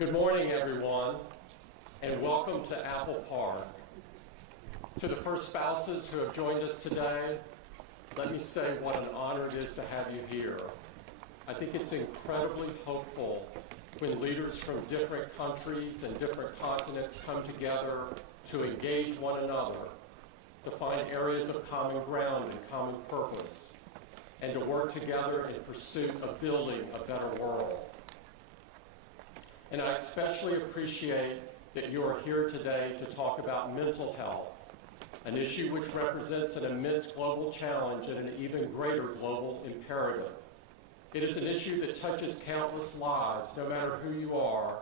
Good morning, everyone, and welcome to Apple Park. To the first spouses who have joined us today, let me say what an honor it is to have you here. I think it's incredibly hopeful when leaders from different countries and different continents come together to engage one another, to find areas of common ground and common purpose, and to work together in pursuit of building a better world. And I especially appreciate that you are here today to talk about mental health, an issue which represents an immense global challenge and an even greater global imperative. It is an issue that touches countless lives, no matter who you are.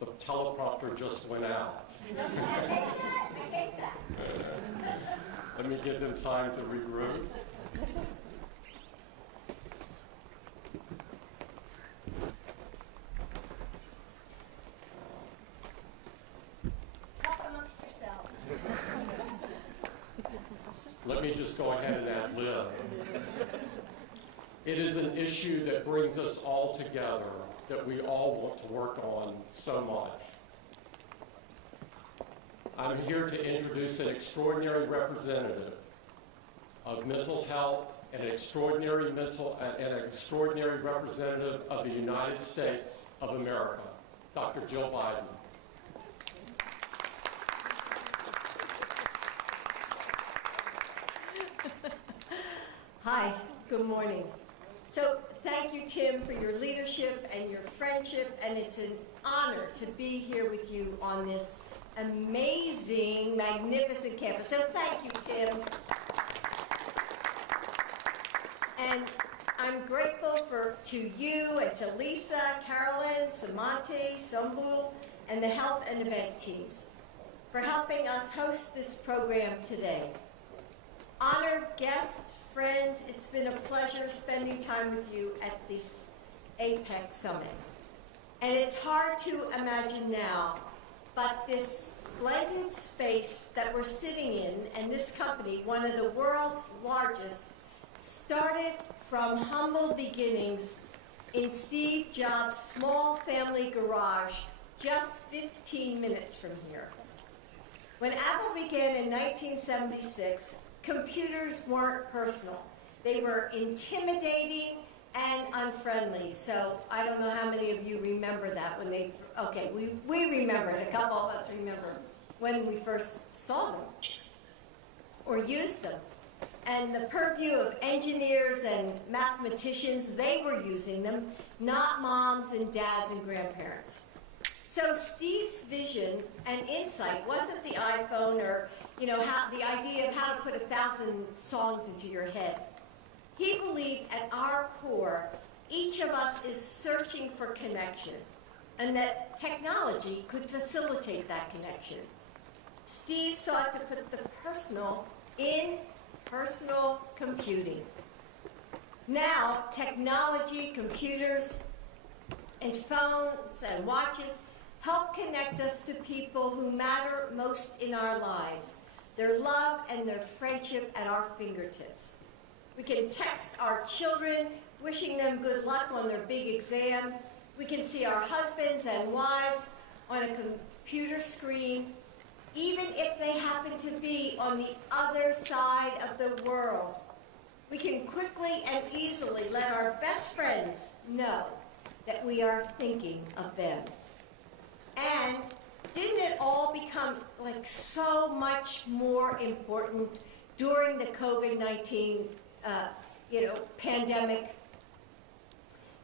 The teleprompter just went out. I hate that. Let me give them time to regroup. Talk amongst yourselves. Let me just go ahead and ad lib. It is an issue that brings us all together, that we all want to work on so much. I'm here to introduce an extraordinary representative of mental health and an extraordinary representative of the United States of America, Dr. Jill Biden. Hi, good morning. So thank you, Tim, for your leadership and your friendship, and it's an honor to be here with you on this amazing, magnificent campus. So thank you, Tim. And I'm grateful to you and to Lisa, Carolyn, Samante, Sumbul, and the health and event teams for helping us host this program today. Honored guests, friends, it's been a pleasure spending time with you at this APEC Summit. And it's hard to imagine now, but this splendid space that we're sitting in, and this company, one of the world's largest, started from humble beginnings in Steve Jobs' small family garage just 15 minutes from here. When Apple began in 1976, computers weren't personal. They were intimidating and unfriendly. So I don't know how many of you remember that when they, okay, we remember it. A couple of us remember when we first saw them or used them. And the purview of engineers and mathematicians, they were using them, not moms and dads and grandparents. So Steve's vision and insight wasn't the iPhone or the idea of how to put 1,000 songs into your head. He believed at our core, each of us is searching for connection, and that technology could facilitate that connection. Steve sought to put the personal in personal computing. Now, technology, computers, and phones and watches help connect us to people who matter most in our lives, their love and their friendship at our fingertips. We can text our children, wishing them good luck on their big exam. We can see our husbands and wives on a computer screen, even if they happen to be on the other side of the world. We can quickly and easily let our best friends know that we are thinking of them. And didn't it all become like so much more important during the COVID-19 pandemic?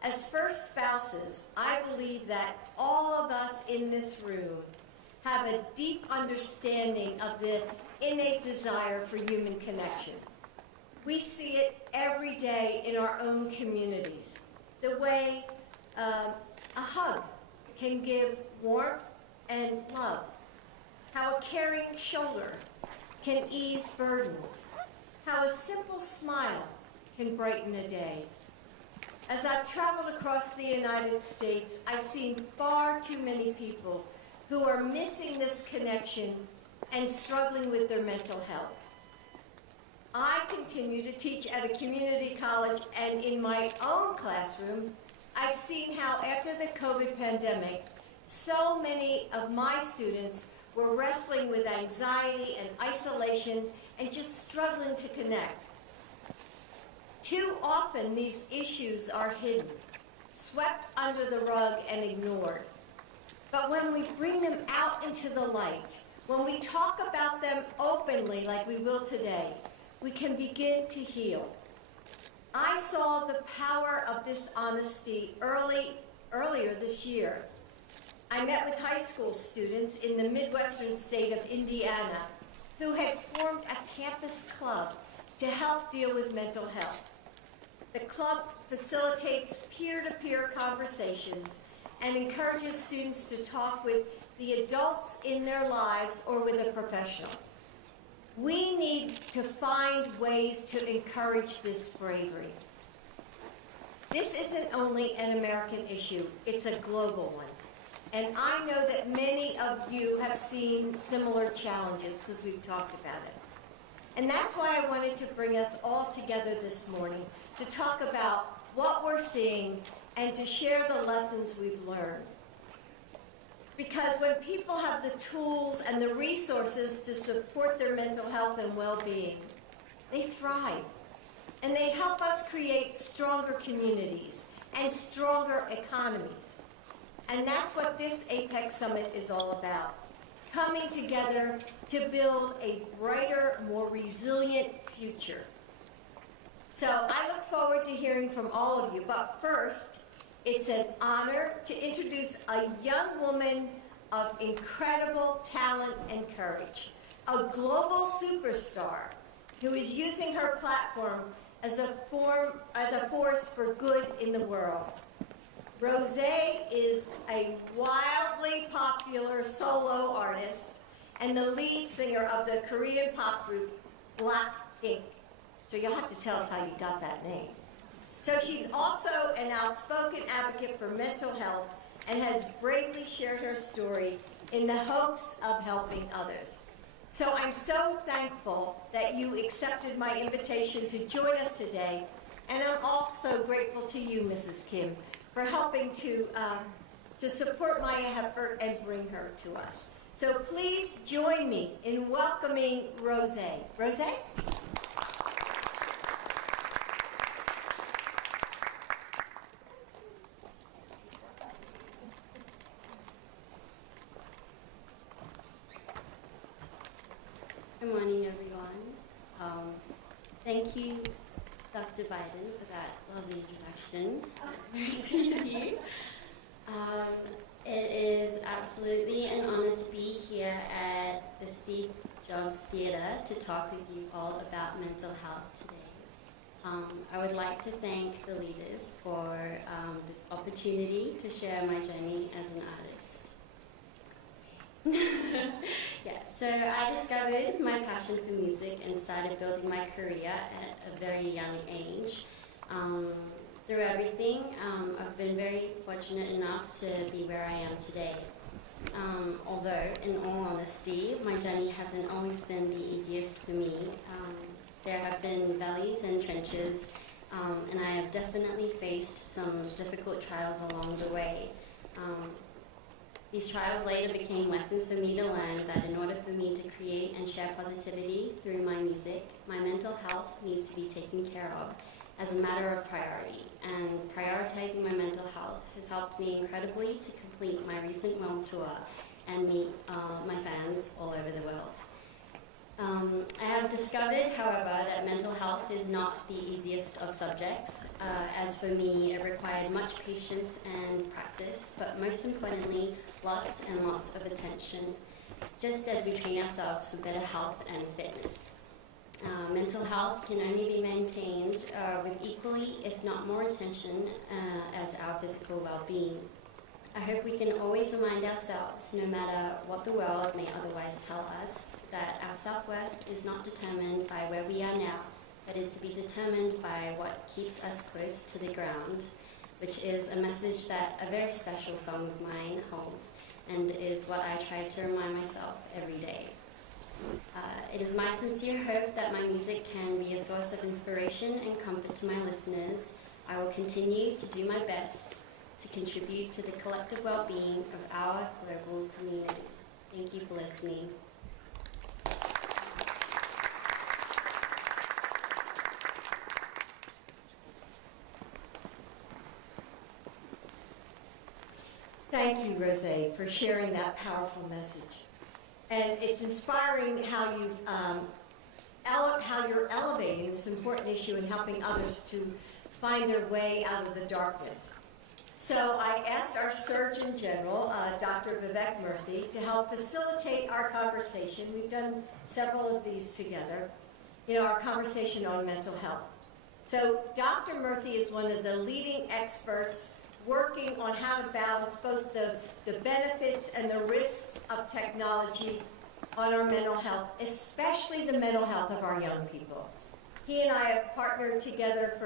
As first spouses, I believe that all of us in this room have a deep understanding of the innate desire for human connection. We see it every day in our own communities. The way a hug can give warmth and love. How a caring shoulder can ease burdens. How a simple smile can brighten a day. As I've traveled across the United States, I've seen far too many people who are missing this connection and struggling with their mental health. I continue to teach at a community college, and in my own classroom, I've seen how after the COVID pandemic, so many of my students were wrestling with anxiety and isolation and just struggling to connect. Too often, these issues are hidden, swept under the rug and ignored. But when we bring them out into the light, when we talk about them openly like we will today, we can begin to heal. I saw the power of this honesty earlier this year. I met with high school students in the Midwestern state of Indiana who had formed a campus club to help deal with mental health. The club facilitates peer-to-peer conversations and encourages students to talk with the adults in their lives or with a professional. We need to find ways to encourage this bravery. This isn't only an American issue, it's a global one. And I know that many of you have seen similar challenges because we've talked about it. And that's why I wanted to bring us all together this morning to talk about what we're seeing and to share the lessons we've learned. Because when people have the tools and the resources to support their mental health and well-being, they thrive. And they help us create stronger communities and stronger economies. And that's what this APEC Summit is all about. Coming together to build a brighter, more resilient future. So I look forward to hearing from all of you. But first, it's an honor to introduce a young woman of incredible talent and courage, a global superstar who is using her platform as a force for good in the world. Rosé is a wildly popular solo artist and the lead singer of the Korean pop group Blackpink. So you'll have to tell us how you got that name. So she's also an outspoken advocate for mental health and has bravely shared her story in the hopes of helping others. So I'm so thankful that you accepted my invitation to join us today, and I'm also grateful to you, Mrs. Kim, for helping to support my effort and bring her to us. So please join me in welcoming Rosé. Rosé? Good morning, everyone. Thank you, Dr. Biden, for that lovely introduction. That's very sweet of you. It is absolutely an honor to be here at the Steve Jobs Theatre to talk with you all about mental health today. I would like to thank the leaders for this opportunity to share my journey as an artist. Yeah, so I discovered my passion for music and started building my career at a very young age. Through everything, I've been very fortunate enough to be where I am today. Although, in all honesty, my journey hasn't always been the easiest for me. There have been valleys and trenches, and I have definitely faced some difficult trials along the way. These trials later became lessons for me to learn that in order for me to create and share positivity through my music, my mental health needs to be taken care of as a matter of priority. And prioritizing my mental health has helped me incredibly to complete my recent world tour and meet my fans all over the world. I have discovered, however, that mental health is not the easiest of subjects. As for me, it required much patience and practice, but most importantly, lots and lots of attention, just as we train ourselves for better health and fitness. Mental health can only be maintained with equally, if not more attention as our physical well-being. I hope we can always remind ourselves, no matter what the world may otherwise tell us, that our self-worth is not determined by where we are now, but is to be determined by what keeps us close to the ground, which is a message that a very special song of mine holds, and is what I try to remind myself every day. It is my sincere hope that my music can be a source of inspiration and comfort to my listeners. I will continue to do my best to contribute to the collective well-being of our global community. Thank you for listening. Thank you, Rosé, for sharing that powerful message. And it's inspiring how you're elevating this important issue and helping others to find their way out of the darkness. So I asked our Surgeon General, Dr. Vivek Murthy, to help facilitate our conversation. We've done several of these together, our conversation on mental health. So Dr. Murthy is one of the leading experts working on how to balance both the benefits and the risks of technology on our mental health, especially the mental health of our young people. He and I have partnered together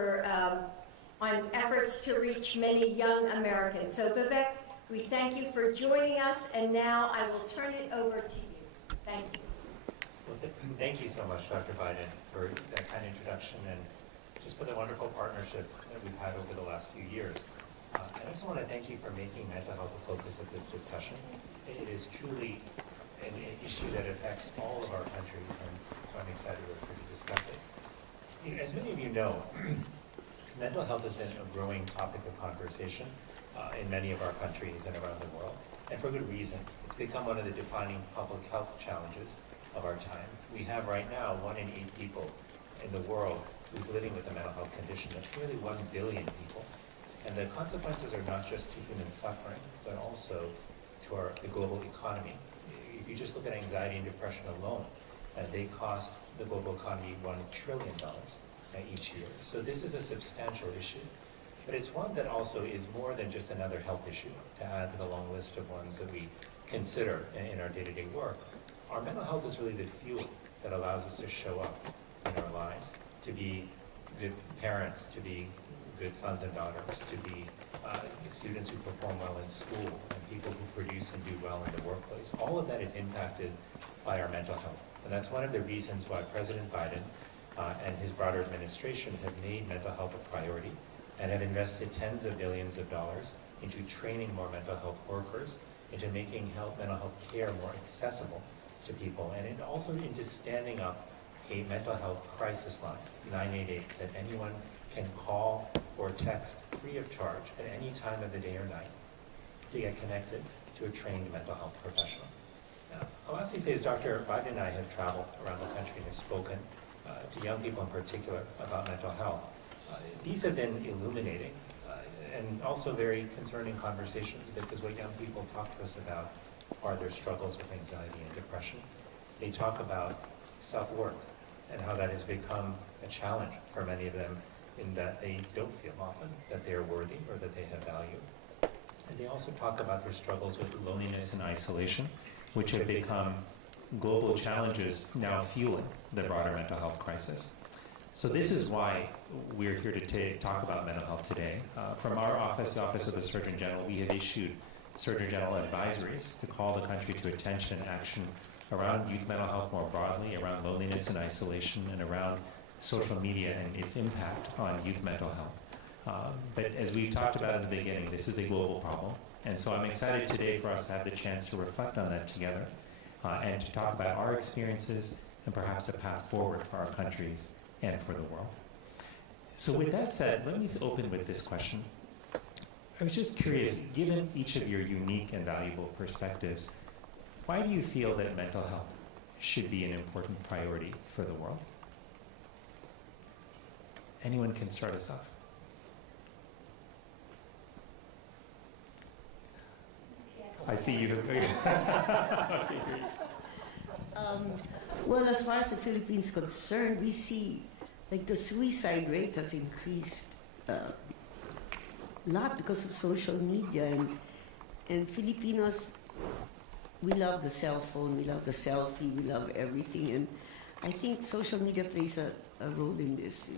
on efforts to reach many young Americans. So Vivek, we thank you for joining us, and now I will turn it over to you. Thank you. Well, thank you so much, Dr. Biden, for that kind introduction and just for the wonderful partnership that we've had over the last few years. I also want to thank you for making mental health a focus of this discussion. It is truly an issue that affects all of our countries, and so I'm excited to discuss it. As many of you know, mental health has been a growing topic of conversation in many of our countries and around the world, and for good reason. It's become one of the defining public health challenges of our time. We have right now 1 in 8 people in the world who's living with a mental health condition. That's nearly 1 billion people. And the consequences are not just to human suffering, but also to the global economy. If you just look at anxiety and depression alone, they cost the global economy $1 trillion each year. So this is a substantial issue. But it's one that also is more than just another health issue to add to the long list of ones that we consider in our day-to-day work. Our mental health is really the fuel that allows us to show up in our lives, to be good parents, to be good sons and daughters, to be students who perform well in school, and people who produce and do well in the workplace. All of that is impacted by our mental health. And that's one of the reasons why President Biden and his broader administration have made mental health a priority and have invested tens of billions of dollars into training more mental health workers, into making mental health care more accessible to people, and also into standing up a mental health crisis line, 988, that anyone can call or text free of charge at any time of the day or night to get connected to a trained mental health professional. Now, I'll lastly say, as Dr. Biden and I have traveled around the country and have spoken to young people in particular about mental health, these have been illuminating and also very concerning conversations, because what young people talk to us about are their struggles with anxiety and depression. They talk about self-worth and how that has become a challenge for many of them, in that they don't feel often that they are worthy or that they have value. And they also talk about their struggles with loneliness and isolation, which have become global challenges now fueling the broader mental health crisis. So this is why we're here to talk about mental health today. From our office, the Office of the Surgeon General, we have issued Surgeon General advisories to call the country to attention and action around youth mental health more broadly, around loneliness and isolation, and around social media and its impact on youth mental health. But as we talked about in the beginning, this is a global problem. And so I'm excited today for us to have the chance to reflect on that together and to talk about our experiences and perhaps a path forward for our countries and for the world. So with that said, let me open with this question. I was just curious, given each of your unique and valuable perspectives, why do you feel that mental health should be an important priority for the world? Anyone can start us off. I see you. Well, as far as the Philippines is concerned, we see like the suicide rate has increased a lot because of social media, and Filipinos, we love the cell phone, we love the selfie, we love everything, and I think social media plays a role in this.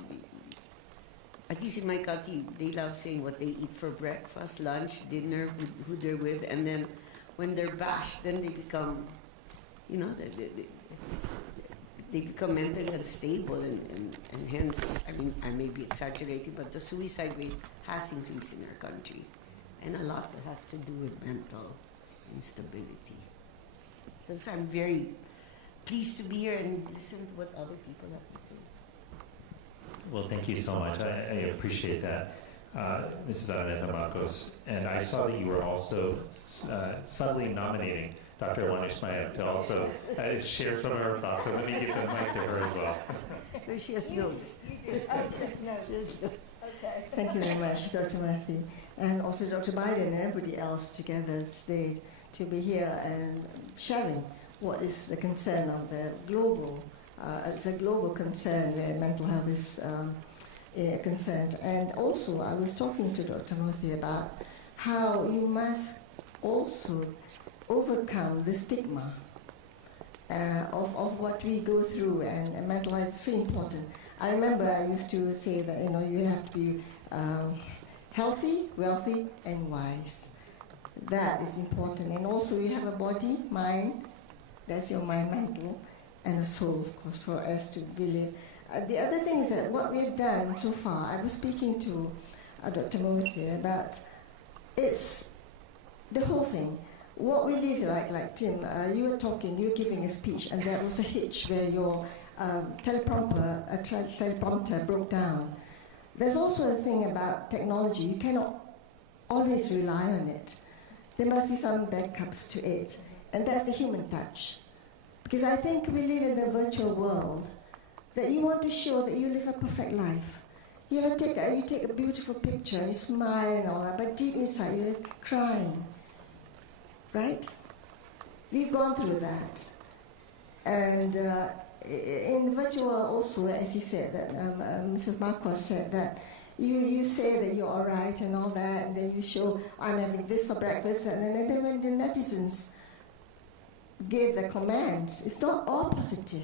At least in my country, they love saying what they eat for breakfast, lunch, dinner, who they're with, and then when they're bashed, then they become, they become mentally unstable, and hence, I mean, I may be exaggerating, but the suicide rate has increased in our country. and a lot that has to do with mental instability. So I'm very pleased to be here and listen to what other people have to say. Well, thank you so much. I appreciate that, Mrs. Araneta Marcos. And I saw that you were also subtly nominating Dr. Juan Ismael to also share some of her thoughts. So let me give the mic to her as well. But she has notes. You do. Oh, just notes. Okay. Thank you very much, Dr. Murphy, and also Dr. Biden and everybody else together today to be here and sharing what is the concern of the global, it's a global concern where mental health is concerned. And also, I was talking to Dr. Murphy about how you must also overcome the stigma of what we go through, and mental health is so important. I remember I used to say that, you know, you have to be healthy, wealthy, and wise. That is important. And also you have a body, mind, that's your mind, mental, and a soul, of course, for us to believe. The other thing is that what we've done so far, I was speaking to Dr. Murphy about, it's the whole thing. What we live like Tim, you were talking, you were giving a speech, and there was a hitch where your teleprompter broke down. There's also a thing about technology. You cannot always rely on it. There must be some backups to it, and that's the human touch. Because I think we live in a virtual world that you want to show that you live a perfect life. You take a beautiful picture, you smile and all that, but deep inside you're crying, right? We've gone through that, and in virtual also, as you said, that Mrs. Marcos said that you say that you're all right and all that, and then you show, I'm having this for breakfast, and then when the netizens give the comments, it's not all positive.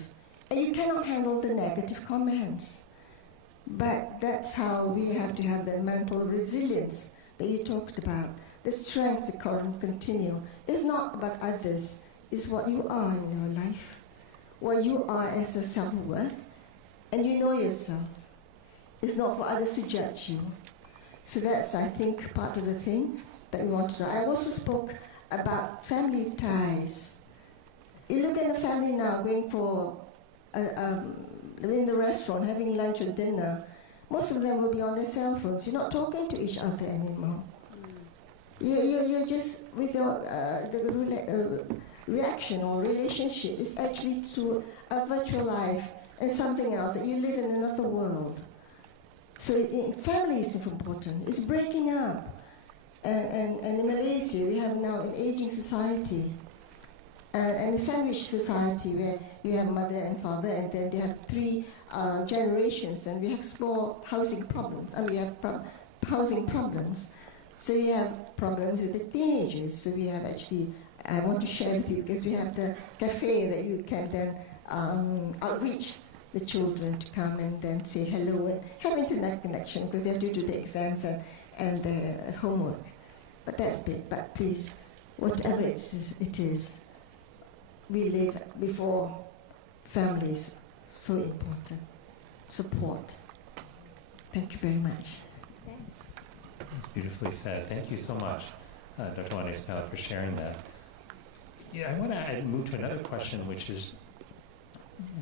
And you cannot handle the negative comments. But that's how we have to have the mental resilience that you talked about, the strength to continue. It's not about others, it's what you are in your life, what you are as a self-worth, and you know yourself. It's not for others to judge you. So that's, I think, part of the thing that we want to do. I also spoke about family ties. You look at a family now going for, in the restaurant, having lunch or dinner, most of them will be on their cell phones. You're not talking to each other anymore. You're just, with your reaction or relationship is actually to a virtual life and something else, that you live in another world. So family is important. It's breaking up. And in Malaysia, we have now an aging society and a sandwich society where you have mother and father, and then they have three generations, and we have small housing problems. And we have housing problems. So you have problems with the teenagers. So we have actually, I want to share with you, because we have the cafe that you can then outreach the children to come and then say hello and have internet connection, because they have to do the exams and the homework. But that's big. But please, whatever it is, we live before families. So important. Support. Thank you very much. That's beautifully said. Thank you so much, Dr. Juan Ismael, for sharing that. Yeah, I want to move to another question, which is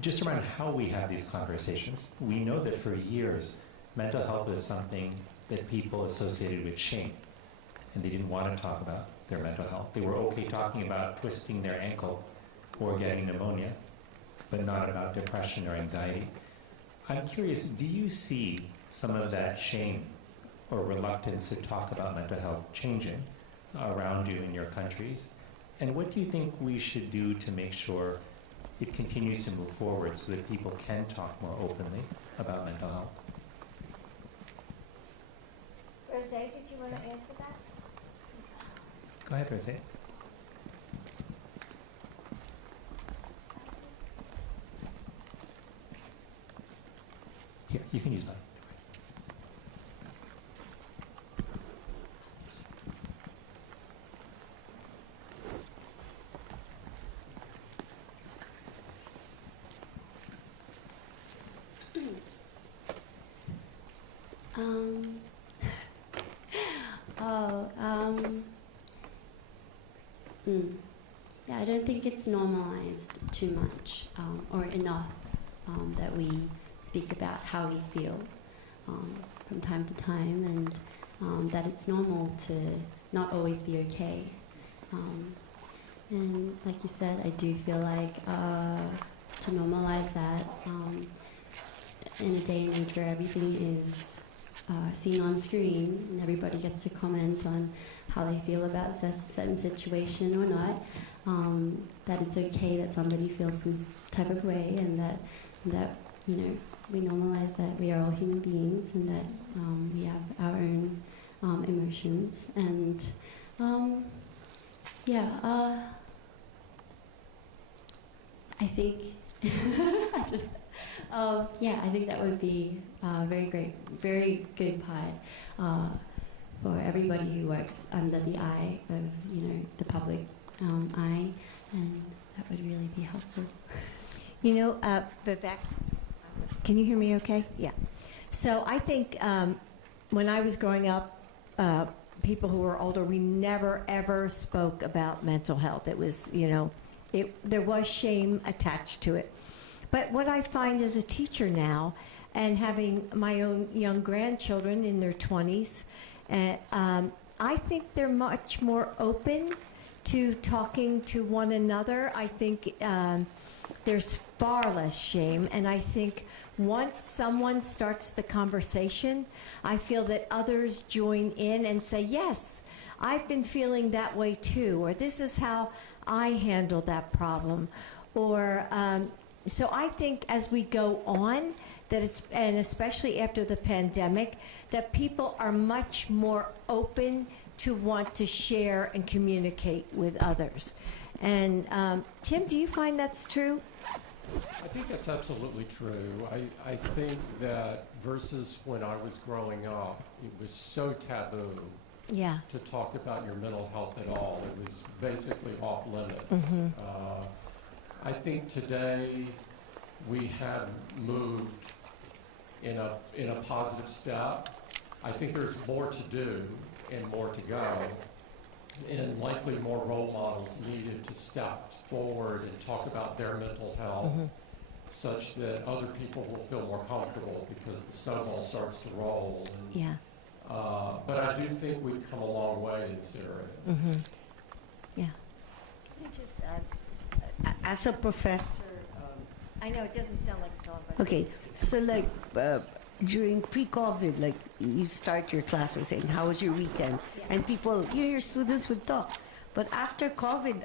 just around how we have these conversations. We know that for years, mental health was something that people associated with shame, and they didn't want to talk about their mental health. They were okay talking about twisting their ankle or getting pneumonia, but not about depression or anxiety. I'm curious, do you see some of that shame or reluctance to talk about mental health changing around you in your countries? And what do you think we should do to make sure it continues to move forward so that people can talk more openly about mental health? Rosé, did you want to answer that? Go ahead, Rosé. Here, you can use mine. don't think it's normalized too much or enough that we speak about how we feel from time to time, and that it's normal to not always be okay. And like you said, I do feel like to normalize that in a day and age where everything is seen on screen and everybody gets to comment on how they feel about a certain situation or not, that it's okay that somebody feels some type of way, and that you know, we normalize that we are all human beings and that we have our own emotions. And I think I think that would be very good part for everybody who works under the eye of, you know, the public eye, and that would really be helpful. You know, Vivek, can you hear me okay? Yeah. So I think when I was growing up, people who were older, we never ever spoke about mental health. It was, you know, there was shame attached to it. But what I find as a teacher now, and having my own young grandchildren in their 20s, I think they're much more open to talking to one another. I think there's far less shame, and I think once someone starts the conversation, I feel that others join in and say, yes, I've been feeling that way too, or this is how I handle that problem. Or so I think as we go on, and especially after the pandemic, that people are much more open to want to share and communicate with others. And Tim, do you find that's true? I think that's absolutely true. I think that versus when I was growing up, it was so taboo to talk about your mental health at all. It was basically off limits. Mm-hmm. I think today we have moved in a positive step. I think there's more to do and more to go, and likely more role models needed to step forward and talk about their mental health, such that other people will feel more comfortable because the snowball starts to roll. And, but I do think we've come a long way in this area. Mm-hmm. Yeah. Let me just add, as a professor, I know it doesn't sound like it's all about okay, so like during pre-COVID, like you start your class with saying, how was your weekend? And people, your students would talk. But after COVID,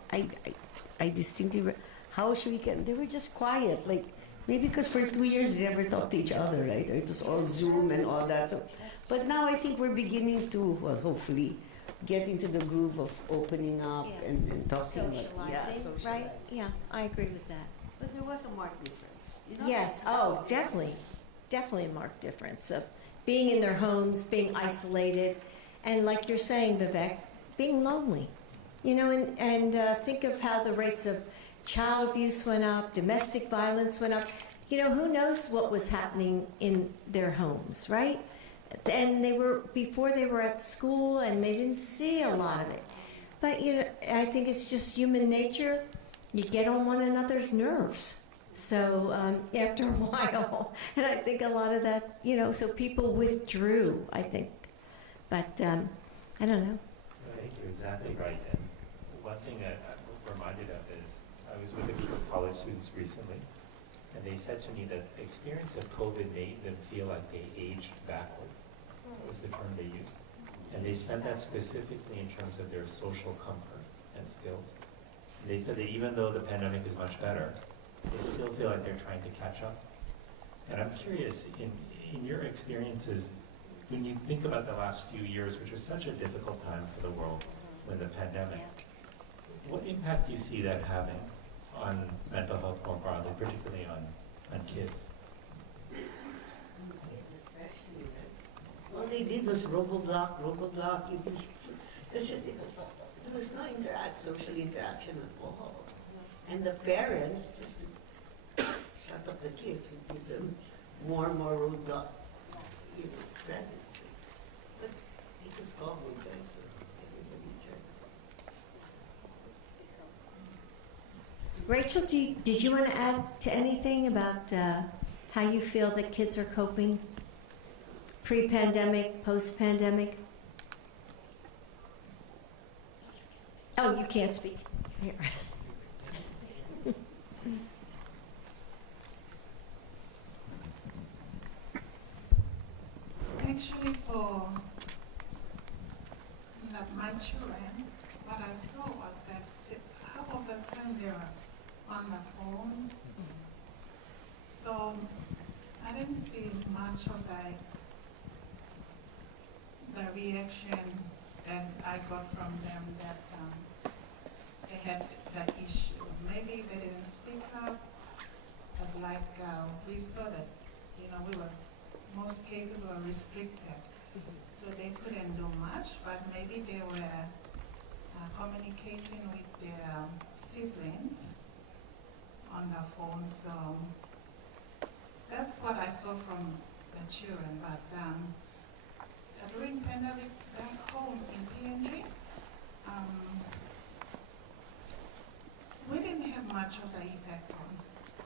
I distinctly, how was your weekend? They were just quiet, like maybe because for 2 years they never talked to each other, right? Or it was all Zoom and all that. So, but now I think we're beginning to, well, hopefully, get into the groove of opening up and talking. socializing, right? Yeah, I agree with that. But there was a marked difference. You know? Yes, oh, definitely. Definitely a marked difference of being in their homes, being isolated, and like you're saying, Vivek, being lonely. You know, and think of how the rates of child abuse went up, domestic violence went up. You know, who knows what was happening in their homes, right? And before they were at school and they didn't see a lot of it. But, you know, I think it's just human nature. You get on one another's nerves. So after a while, and I think a lot of that, you know, so people withdrew, I think. But I don't know. I think you're exactly right. And one thing that I'm reminded of is I was with a group of college students recently, and they said to me that the experience of COVID made them feel like they aged backward. That was the term they used. And they spent that specifically in terms of their social comfort and skills. They said that even though the pandemic is much better, they still feel like they're trying to catch up. And I'm curious, in your experiences, when you think about the last few years, which was such a difficult time for the world with the pandemic, what impact do you see that having on mental health more broadly, particularly on kids? All they did was robo-block. There was no social interaction at all. And the parents, just to shut up the kids, would give them more and more roadblock credits. But it was COVID, right? So everybody tried. Rachel, did you want to add to anything about how you feel that kids are coping pre-pandemic, post-pandemic? Oh, you can't speak. Here. Actually, for my children, what I saw was that half of the time they were on the phone. So I didn't see much of the reaction that I got from them that they had that issue. Maybe they didn't speak up, but like we saw that, most cases were restricted. So they couldn't do much, but maybe they were communicating with their siblings on the phone. So that's what I saw from the children. But during pandemic back home in PNG, we didn't have much of the effect on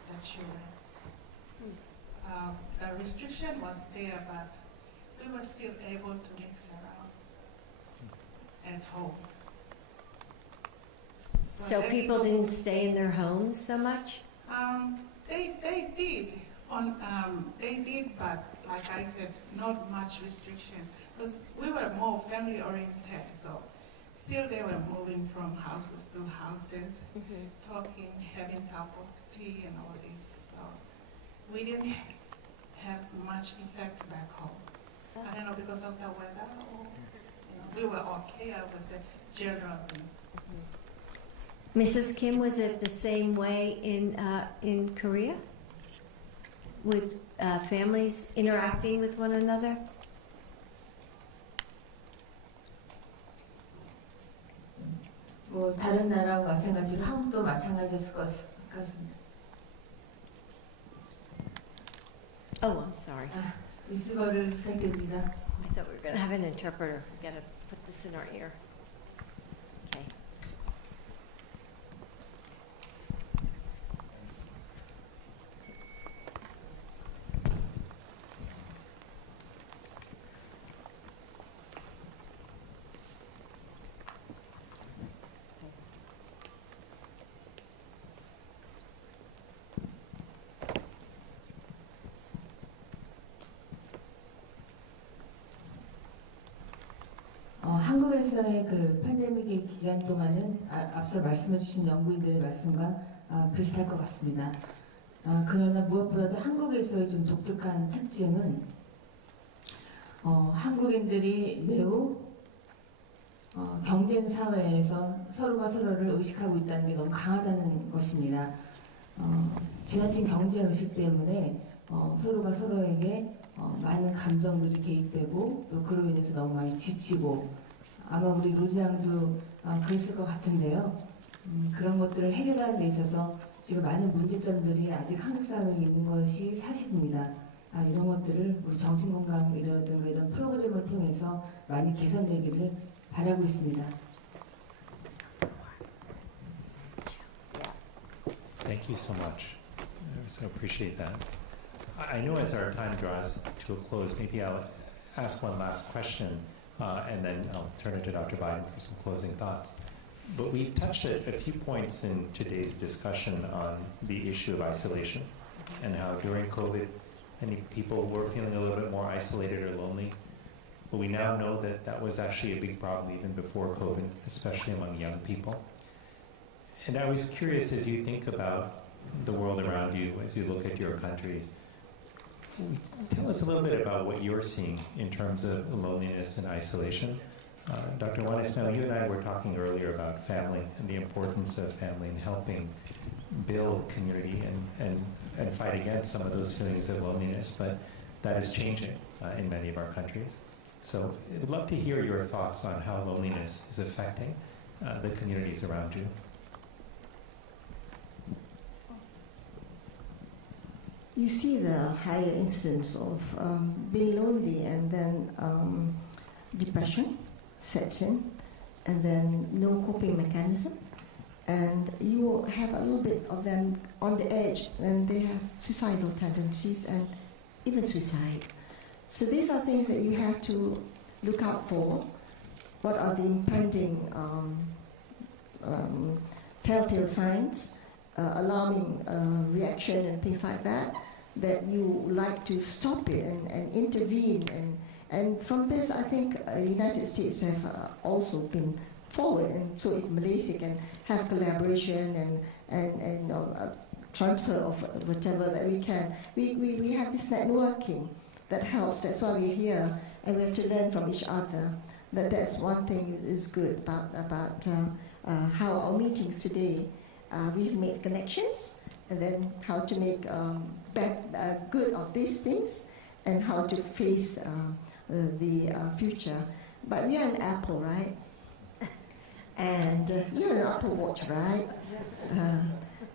the children. The restriction was there, but we were still able to mix around at home. So people didn't stay in their homes so much? They did. They did, but like I said, not much restriction, because we were more family oriented. So still they were moving from houses to houses, talking, having a cup of tea and all this. So we didn't have much effect back home. I don't know, because of the weather, or we were okay, I would say, generally. Mrs. Kim, was it the same way in Korea? With families interacting with one another? 뭐 다른 나라와 마찬가지로 한국도 마찬가지였을 것 같습니다. Oh, I'm sorry. 리스버를 살 때입니다. I thought we were going to have an interpreter. We got to put this in our ear. Okay. 한국에서의 그 팬데믹의 기간 동안은 앞서 말씀해주신 연구인들의 말씀과 비슷할 것 같습니다. 그러나 무엇보다도 한국에서의 좀 독특한 특징은 한국인들이 매우 경쟁 사회에서 서로가 서로를 의식하고 있다는 게 너무 강하다는 것입니다. 지나친 경쟁 의식 때문에 서로가 서로에게 많은 감정들이 개입되고 또 그로 인해서 너무 많이 지치고 아마 우리 로제 양도 그랬을 것 같은데요. 그런 것들을 해결하는 데 있어서 지금 많은 문제점들이 아직 한국 사회에 있는 것이 사실입니다. 이런 것들을 우리 정신건강이라든가 이런 프로그램을 통해서 많이 개선되기를 바라고 있습니다. Thank you so much. I so appreciate that. I know as our time draws to a close, maybe I'll ask one last question and then I'll turn it to Dr. Biden for some closing thoughts. But we've touched a few points in today's discussion on the issue of isolation and how during COVID, many people were feeling a little bit more isolated or lonely. But we now know that that was actually a big problem even before COVID, especially among young people. And I was curious, as you think about the world around you, as you look at your countries, tell us a little bit about what you're seeing in terms of loneliness and isolation. Dr. Juan Ismail, you and I were talking earlier about family and the importance of family and helping build community and fight against some of those feelings of loneliness, but that is changing in many of our countries. So I'd love to hear your thoughts on how loneliness is affecting the communities around you. You see the higher incidence of being lonely, and then depression sets in, and then no coping mechanism, and you will have a little bit of them on the edge, and they have suicidal tendencies and even suicide. So these are things that you have to look out for. What are the impending telltale signs, alarming reaction and things like that, that you like to stop it and intervene. And from this, I think United States have also been forward. And so if Malaysia can have collaboration and transfer of whatever that we can, we have this networking that helps. That's why we're here, and we have to learn from each other. That's one thing is good about how our meetings today, we've made connections, and then how to make good of these things, and how to face the future. But we are an Apple, right? And you're an Apple Watch, right?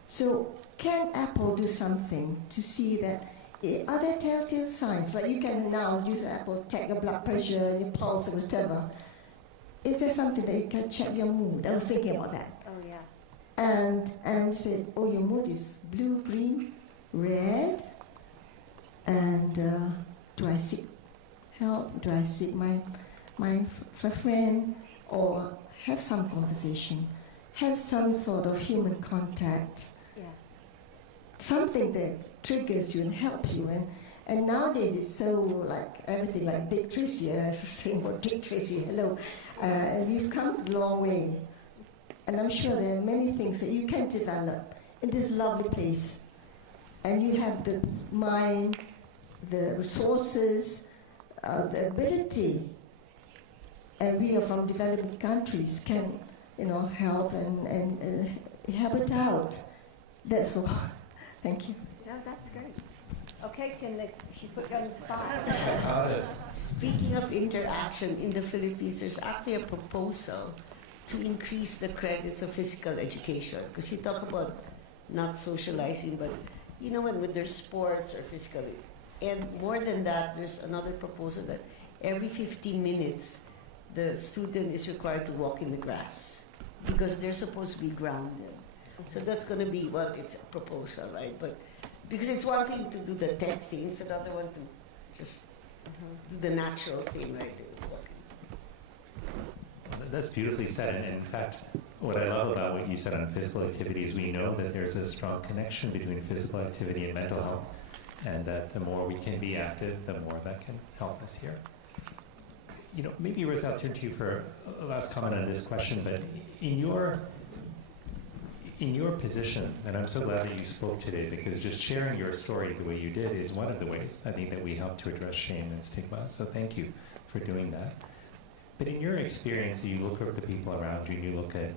So can Apple do something to see that other telltale signs, like you can now use Apple, check your blood pressure, your pulse, or whatever. Is there something that you can check your mood? I was thinking about that. Oh, yeah. And said, oh, your mood is blue, green, red. And do I seek help? Do I seek my friend? Or have some conversation? Have some sort of human contact? Yeah. Something that triggers you and help you. And nowadays it's so like everything like Dick Tracy. I was saying about Dick Tracy, hello. And we've come a long way. And I'm sure there are many things that you can develop in this lovely place. And you have the mind, the resources, the ability. And we are from developing countries, can help and help it out. That's all. Thank you. No, that's great. Okay, Tim, she put you on the spot. Got it. Speaking of interaction, in the Philippines, there's actually a proposal to increase the credits of physical education. Because you talk about not socializing, but when there's sports or physical. And more than that, there's another proposal that every 15 minutes, the student is required to walk in the grass because they're supposed to be grounded. So that's going to be it's a proposal, right? But because it's one thing to do the tech thing, it's another one to just do the natural thing, right? That's beautifully said. And in fact, what I love about what you said on physical activity is we know that there's a strong connection between physical activity and mental health, and that the more we can be active, the more that can help us here. Maybe Rosé, I'll turn to you for a last comment on this question, but in your position, and I'm so glad that you spoke today, because just sharing your story the way you did is one of the ways I think that we help to address shame and stigma, so thank you for doing that. But in your experience, you look at the people around you and you look at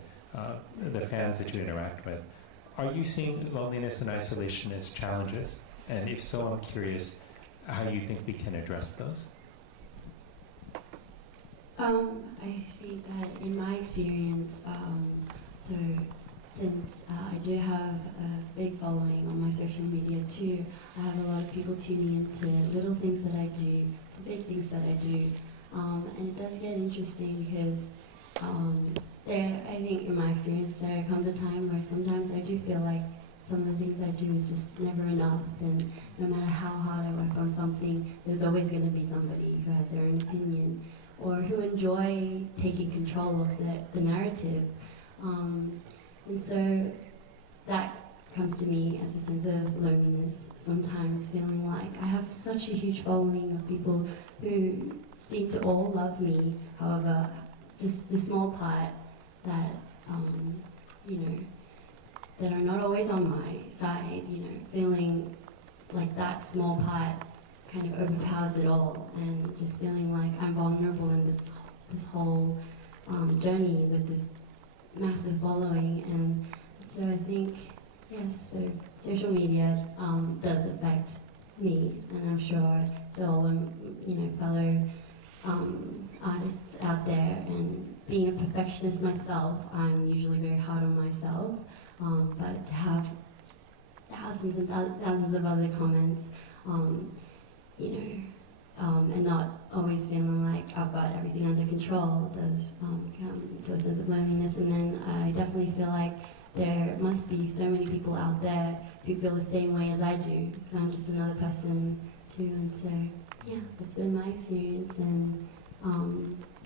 the fans that you interact with, are you seeing loneliness and isolation as challenges? And if so, I'm curious how you think we can address those. I think that in my experience, so since I do have a big following on my social media too, I have a lot of people tuning into little things that I do, to big things that I do, and it does get interesting because I think in my experience there comes a time where sometimes I do feel like some of the things I do is just never enough, and no matter how hard I work on something, there's always going to be somebody who has their own opinion or who enjoy taking control of the narrative. And so that comes to me as a sense of loneliness, sometimes feeling like I have such a huge following of people who seem to all love me, however, just the small part that, that are not always on my side, feeling like that small part kind of overpowers it all, and just feeling like I'm vulnerable in this whole journey with this massive following. And so I think, yes, so social media does affect me, and I'm sure to all fellow artists out there. And being a perfectionist myself, I'm usually very hard on myself, but to have thousands and thousands of other comments, and not always feeling like I've got everything under control does come to a sense of loneliness. And then I definitely feel like there must be so many people out there who feel the same way as I do, because I'm just another person too. And so, yeah, that's been my experience. And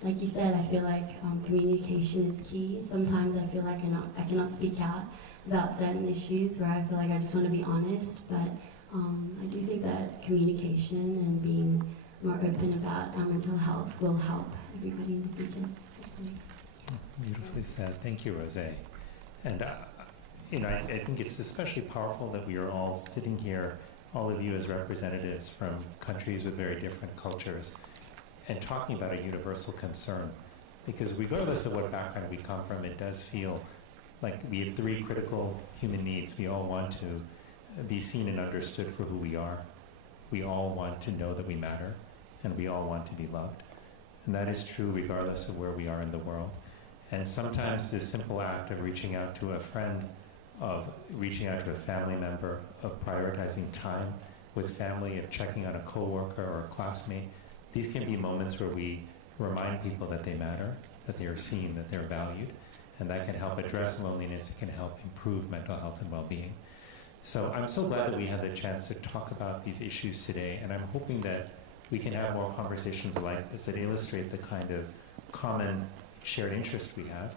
like you said, I feel like communication is key. Sometimes I feel like I cannot speak out about certain issues where I feel like I just want to be honest, but I do think that communication and being more open about our mental health will help everybody in the future. Beautifully said. Thank you, Rosé. And I think it's especially powerful that we are all sitting here, all of you as representatives from countries with very different cultures, and talking about a universal concern. Because regardless of what background we come from, it does feel like we have three critical human needs. We all want to be seen and understood for who we are. We all want to know that we matter, and we all want to be loved. And that is true regardless of where we are in the world. And sometimes this simple act of reaching out to a friend, of reaching out to a family member, of prioritizing time with family, of checking on a coworker or a classmate, these can be moments where we remind people that they matter, that they are seen, that they're valued, and that can help address loneliness, it can help improve mental health and well-being. So I'm so glad that we had the chance to talk about these issues today, and I'm hoping that we can have more conversations like this that illustrate the kind of common shared interest we have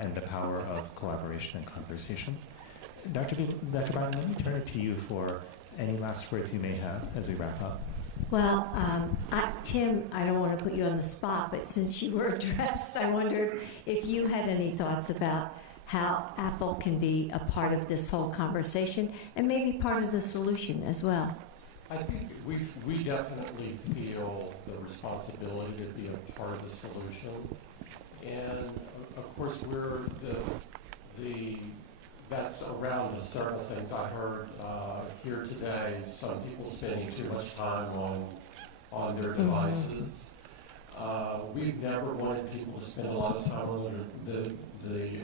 and the power of collaboration and conversation. Dr. Biden, let me turn it to you for any last words you may have as we wrap up. Well, Tim, I don't want to put you on the spot, but since you were addressed, I wondered if you had any thoughts about how Apple can be a part of this whole conversation and maybe part of the solution as well. I think we definitely feel the responsibility to be a part of the solution. And of course, we're that's around several things. I heard here today some people spending too much time on their devices. We've never wanted people to spend a lot of time on the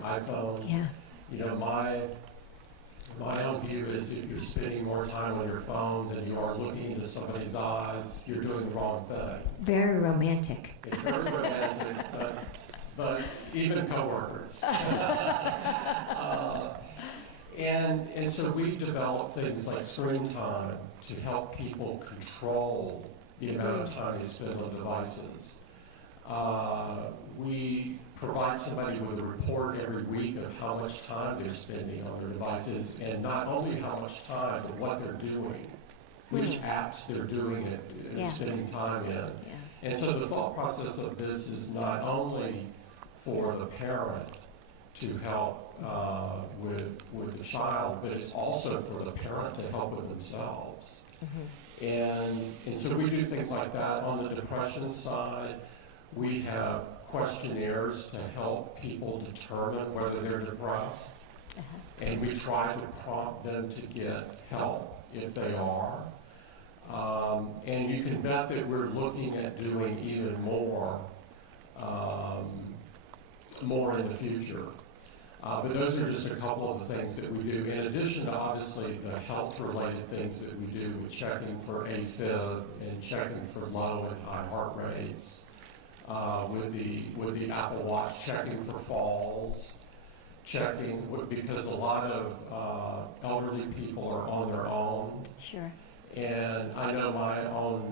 iPhone. Yeah. You know, my own view is if you're spending more time on your phone than you are looking into somebody's eyes, you're doing the wrong thing. Very romantic. It's very romantic, but even coworkers. And so we developed things like screen time to help people control the amount of time they spend on devices. We provide somebody with a report every week of how much time they're spending on their devices, and not only how much time, but what they're doing, which apps they're doing it, spending time in. And so the thought process of this is not only for the parent to help with the child, but it's also for the parent to help with themselves. And so we do things like that. On the depression side, we have questionnaires to help people determine whether they're depressed. And we try to prompt them to get help if they are. And you can bet that we're looking at doing even more in the future. But those are just a couple of the things that we do. In addition to obviously the health-related things that we do with checking for AFib and checking for low and high heart rates, with the Apple Watch, checking for falls, checking because a lot of elderly people are on their own. Sure. And I know my own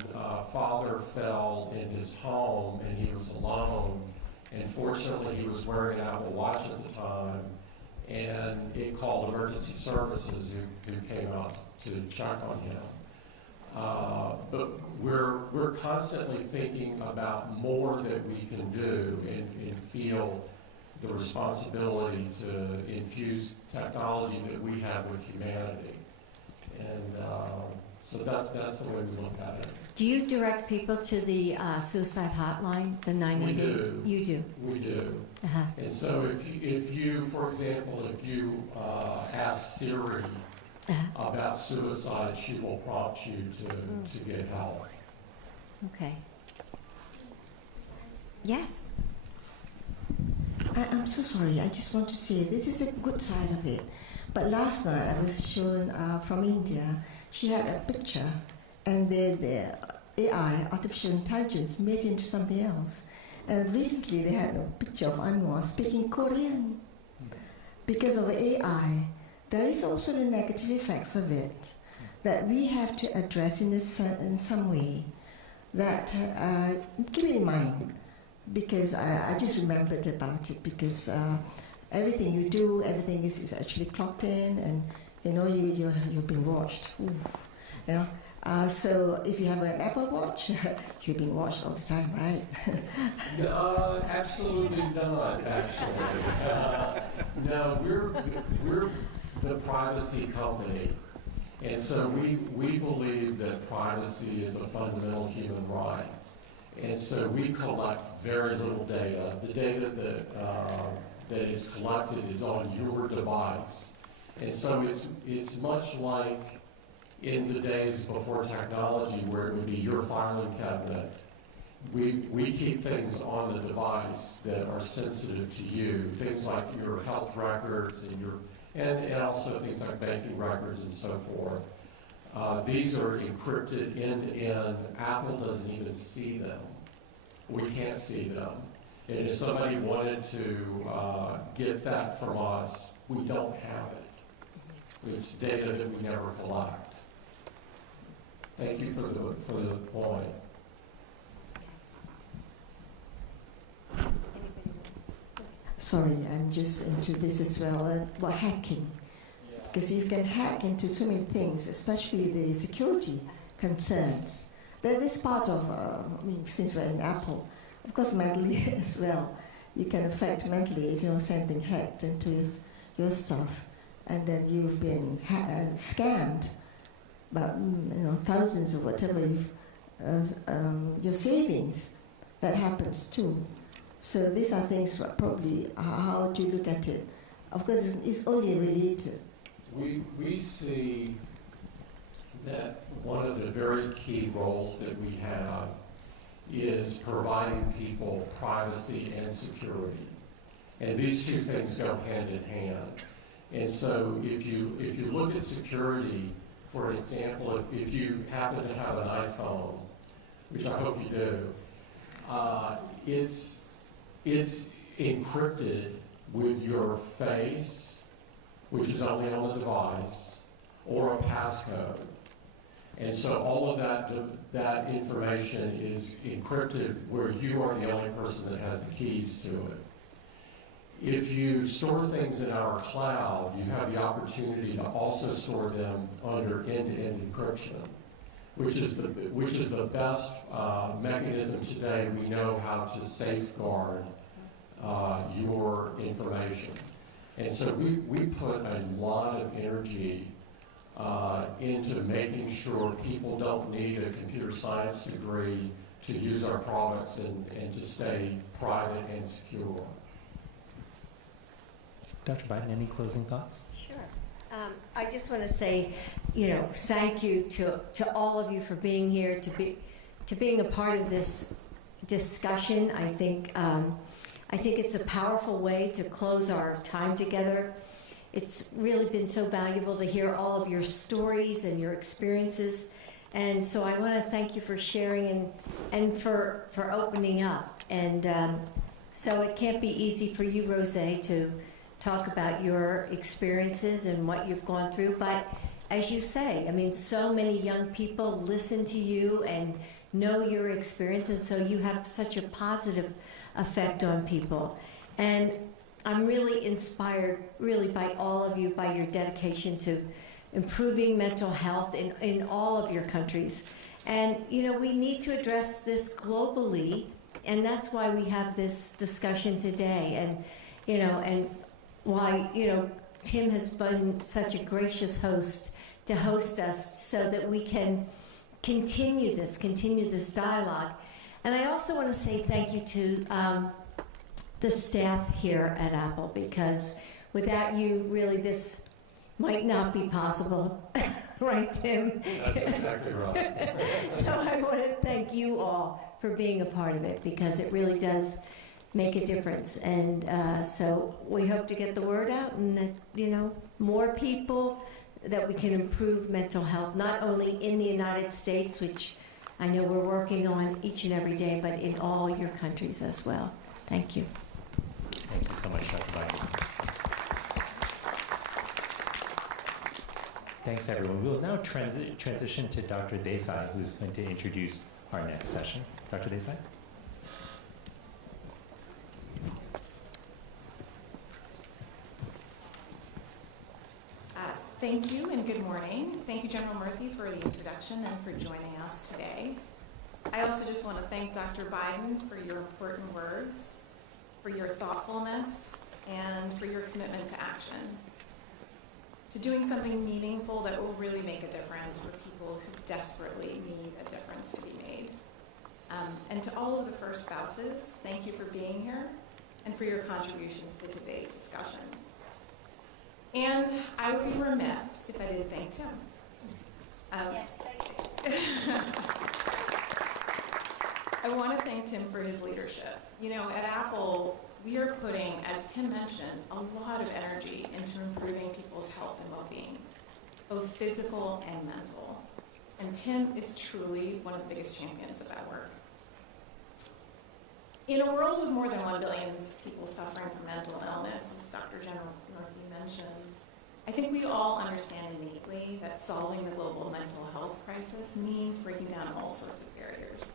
father fell in his home and he was alone. And fortunately, he was wearing an Apple Watch at the time, and it called emergency services who came out to check on him. But we're constantly thinking about more that we can do and feel the responsibility to infuse technology that we have with humanity. And so that's the way we look at it. Do you direct people to the suicide hotline, the 988? We do. You do? We do. And so if you, for example, if you ask Siri about suicide, she will prompt you to get help. Okay. Yes? I'm so sorry. I just want to say this is a good side of it. But last night I was shown from India. She had a picture, and the AI, artificial intelligence, made into something else. And recently they had a picture of Anwar speaking Korean. because of AI, there is also the negative effects of it that we have to address in some way. That keep it in mind, because I just remembered about it, because everything you do, everything is actually clocked in, and you know you've been watched. Ooh, you know. So if you have an Apple Watch, you're being watched all the time, right? Absolutely not, actually. No, we're the privacy company. And so we believe that privacy is a fundamental human right. And so we collect very little data. The data that is collected is on your device. And so it's much like in the days before technology, where it would be your filing cabinet. We keep things on the device that are sensitive to you, things like your health records and also things like banking records and so forth. These are encrypted end-to-end. Apple doesn't even see them. We can't see them. And if somebody wanted to get that from us, we don't have it. It's data that we never collect. Thank you for the point. Sorry, I'm just into this as well. About hacking, because you can hack into so many things, especially the security concerns. That is part of. Since we're in Apple, of course, mentally as well. You can affect mentally if you know something hacked into your stuff, and then you've been scammed. But thousands or whatever your savings, that happens too. So these are things probably how do you look at it? Of course, it's only related. We see that one of the very key roles that we have is providing people privacy and security, and these two things go hand in hand. And so if you look at security. For example, if you happen to have an iPhone, which I hope you do, it's encrypted with your face, which is only on the device, or a passcode. And so all of that information is encrypted where you are the only person that has the keys to it. If you store things in our cloud, you have the opportunity to also store them under end-to-end encryption, which is the best mechanism today. We know how to safeguard your information. And so we put a lot of energy into making sure people don't need a computer science degree to use our products and to stay private and secure. Dr. Biden, any closing thoughts? Sure. I just want to say, thank you to all of you for being here, to being a part of this discussion. I think it's a powerful way to close our time together. It's really been so valuable to hear all of your stories and your experiences, and so I want to thank you for sharing and for opening up. And so it can't be easy for you, Rosé, to talk about your experiences and what you've gone through. But as you say, so many young people listen to you and know your experience, and so you have such a positive effect on people. And I'm really inspired, really, by all of you, by your dedication to improving mental health in all of your countries. And, we need to address this globally, and that's why we have this discussion today. And, and why, Tim has been such a gracious host to host us so that we can continue this dialogue. And I also want to say thank you to the staff here at Apple, because without you, really, this might not be possible. Right, Tim? That's exactly right. So I want to thank you all for being a part of it, because it really does make a difference. And so we hope to get the word out, and that, more people, that we can improve mental health, not only in the United States, which I know we're working on each and every day, but in all your countries as well. Thank you. Thank you so much, Dr. Biden. Thanks, everyone. We'll now transition to Dr. Desai, who's going to introduce our next session. Dr. Desai? Thank you and good morning. Thank you, General Murthy, for the introduction and for joining us today. I also just want to thank Dr. Biden for your important words, for your thoughtfulness, and for your commitment to action, to doing something meaningful that will really make a difference for people who desperately need a difference to be made. And to all of the first spouses, thank you for being here and for your contributions to today's discussions. And I would be remiss if I didn't thank Tim. Yes, thank you. I want to thank Tim for his leadership. You know, at Apple, we are putting, as Tim mentioned, a lot of energy into improving people's health and well-being, both physical and mental. And Tim is truly one of the biggest champions of that work. In a world with more than 1 billion people suffering from mental illness, as Dr. General Murthy mentioned, I think we all understand innately that solving the global mental health crisis means breaking down all sorts of barriers.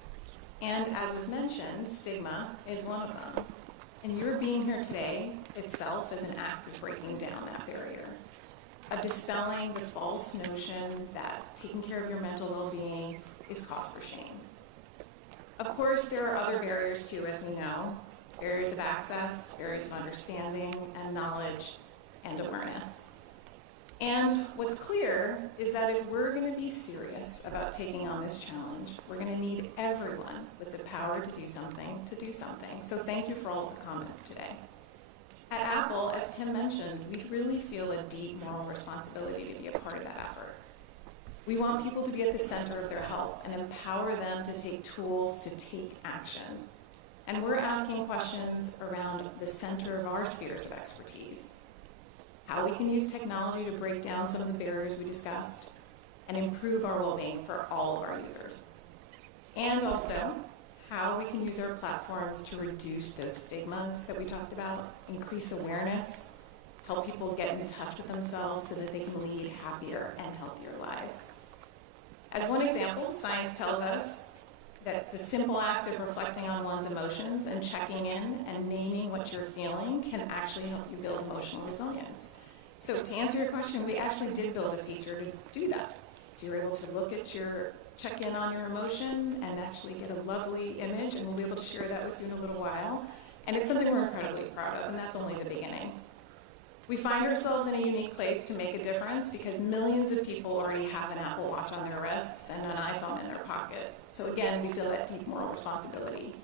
And as was mentioned, stigma is one of them. And your being here today itself is an act of breaking down that barrier, of dispelling the false notion that taking care of your mental well-being is cause for shame. Of course, there are other barriers too, as we know, barriers of access, barriers of understanding and knowledge and awareness. And what's clear is that if we're going to be serious about taking on this challenge, we're going to need everyone with the power to do something. So thank you for all of the comments today. At Apple, as Tim mentioned, we really feel a deep moral responsibility to be a part of that effort. We want people to be at the center of their health and empower them to take tools to take action. And we're asking questions around the center of our spheres of expertise. How we can use technology to break down some of the barriers we discussed and improve our well-being for all of our users. And also, how we can use our platforms to reduce those stigmas that we talked about, increase awareness, help people get in touch with themselves so that they can lead happier and healthier lives. As one example, science tells us that the simple act of reflecting on one's emotions and checking in and naming what you're feeling can actually help you build emotional resilience. So to answer your question, we actually did build a feature to do that. So you're able to look at check in on your emotion and actually get a lovely image, and we'll be able to share that with you in a little while. And it's something we're incredibly proud of, and that's only the beginning. We find ourselves in a unique place to make a difference because millions of people already have an Apple Watch on their wrists and an iPhone in their pocket. So again, we feel that deep moral responsibility.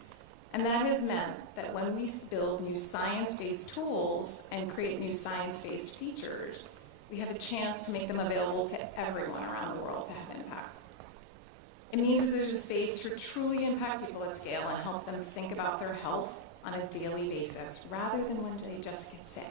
And that has meant that when we build new science-based tools and create new science-based features, we have a chance to make them available to everyone around the world to have impact. It means that there's a space to truly impact people at scale and help them think about their health on a daily basis rather than when they just get sick.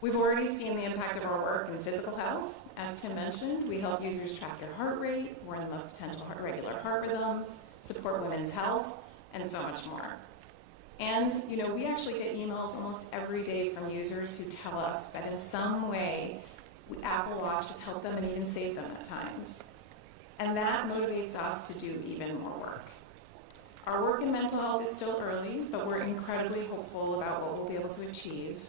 We've already seen the impact of our work in physical health. As Tim mentioned, we help users track their heart rate, warn them of potential irregular heart rhythms, support women's health, and so much more. And, you know, we actually get emails almost every day from users who tell us that in some way, Apple Watch has helped them and even saved them at times. And that motivates us to do even more work. Our work in mental health is still early, but we're incredibly hopeful about what we'll be able to achieve.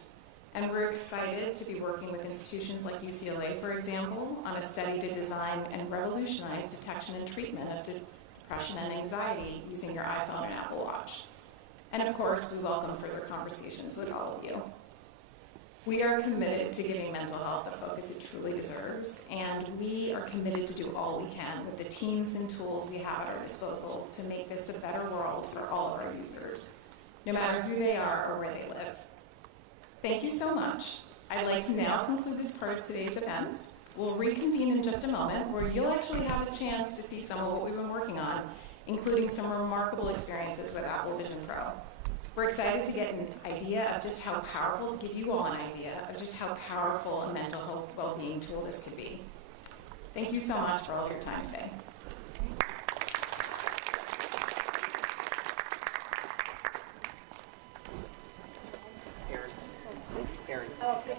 And we're excited to be working with institutions like UCLA, for example, on a study to design and revolutionize detection and treatment of depression and anxiety using your iPhone and Apple Watch. And of course, we welcome further conversations with all of you. We are committed to giving mental health the focus it truly deserves, and we are committed to do all we can with the teams and tools we have at our disposal to make this a better world for all of our users, no matter who they are or where they live. Thank you so much. I'd like to now conclude this part of today's event. We'll reconvene in just a moment where you'll actually have a chance to see some of what we've been working on, including some remarkable experiences with Apple Vision Pro. We're excited to get an idea of just how powerful, to give you all an idea of just how powerful a mental health well-being tool this could be. Thank you so much for all your time today.